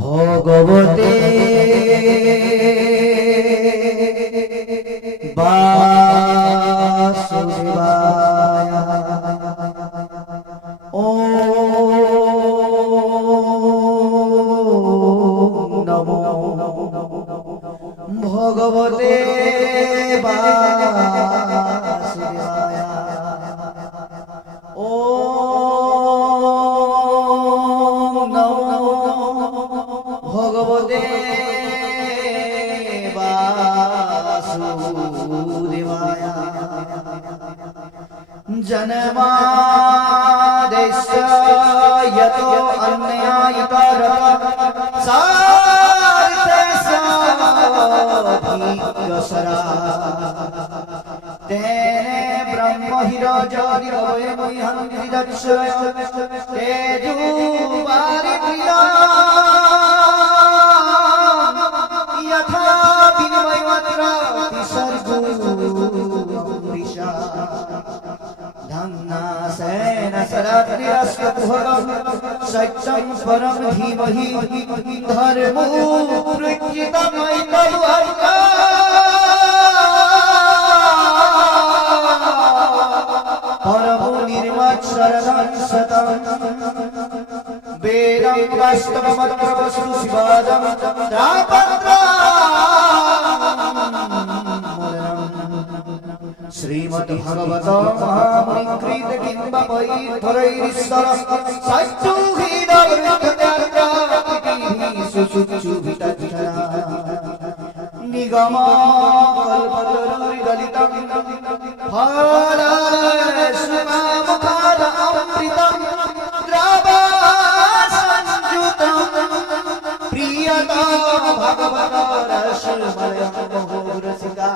ভগবতে বাসুদেবায়। ওম নমো ভগবতে বাসুদেবায়। ওম নমো ভগবতে বাসুদেবায়। জন্মাদেস্য যতো অন্যায়তরত সার্থস্যাধিকসরা তেনে ব্রহ্মহিরজরিবয়মহন্তি দর্শয় তেজুবারি প্রিয়া यथा विनिमयमात्र विसर्गो वृषा धन्नासेन सरात्रिरस्वभुवं सत्यं परं धीमहि धर्मो प्रज्ञितमैतवोऽर्का परमो निर्मत्सरणं सतं वेदं वास्तवमत्र वस्तु शिवादं श्रीमद्भगवत महामुनिकृत किंब पैर्धरैरीश्वर सच्चुहितज्ञा निगमकल्पतरुर्गलितं फलश्रुकामकाद अमृतं द्रवसंयुतं प्रियता भगवत रसमयं मुहुरसिका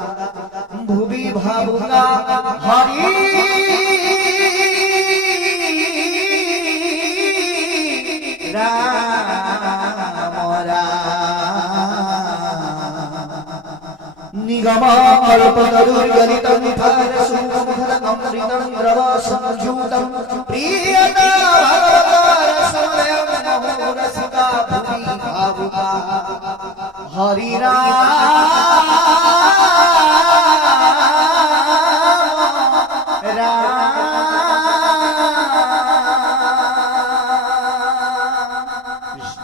भुवि भावुका हरि राम निगमकल्पतरुर्गलितं फलश्रुकामकाद अमृतं द्रवसंयुतं प्रियता भगवत रसमयं मुहुरसिका भुवि भावुका हरि राम